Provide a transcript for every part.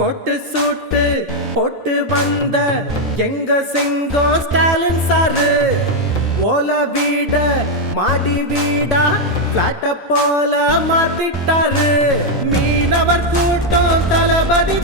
கொட்டு சூடு போட்டு வந்த எங்க சிங்கோ ஸ்டாலின் சாரு. ஓல வீட மாடி வீடா பிளாட்ட போல மாத்திட்டாரு. மீனவர் கூட்டம் தளபதி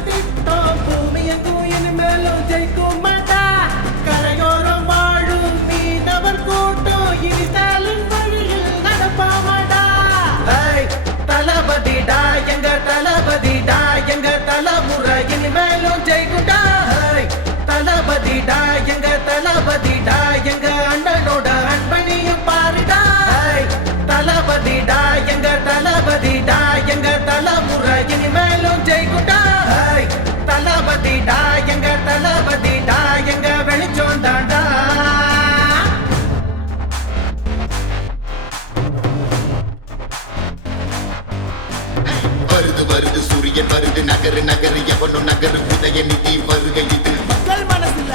சூரியன் வருது நகரு நகரு எவனும் நகரு உதயநிதி வருகை இது. மக்கள் மனசுல.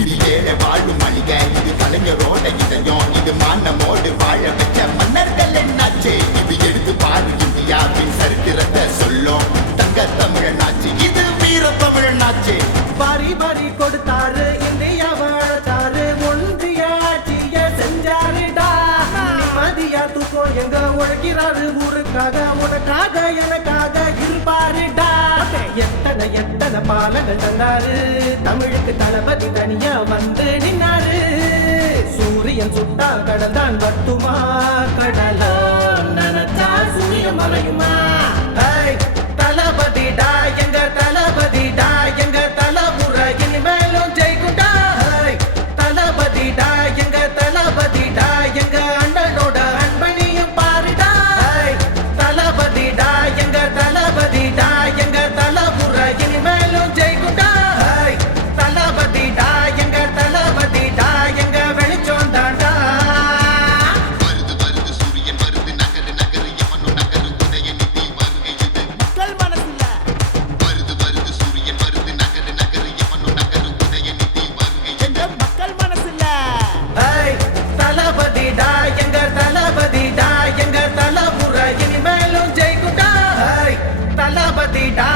இது ஏழை வாழும் மளிகை இது கலைஞரோட இதயம் இது மானமோடு வாழ வச்ச மன்னர்கள் என்னாச்சு? இது எடுத்து பாரு இந்தியாவின் சரித்திரத்தை சொல்லும் தங்க தமிழனாச்சு இது வீர தமிழனாச்சு வரி வரி கொடுத்தாரு இந்தியா வாழத்தாரு. ஒன்றிய ஆட்சிய செஞ்சாருடா. நிம்மதியா தூக்கம் எங்க உழைக்கிறாரு ஊருக்காக உனக்காக எனக்காக. மாலகன் தந்தாரு. தமிழுக்கு தளபதி தனியா வந்து நின்னாரு. சூரியன் சுட்டா கடல்தான் வட்டுமா? கடலா நனத்தா சூரியன் மறையுமா? தளபதி டாய் दी डा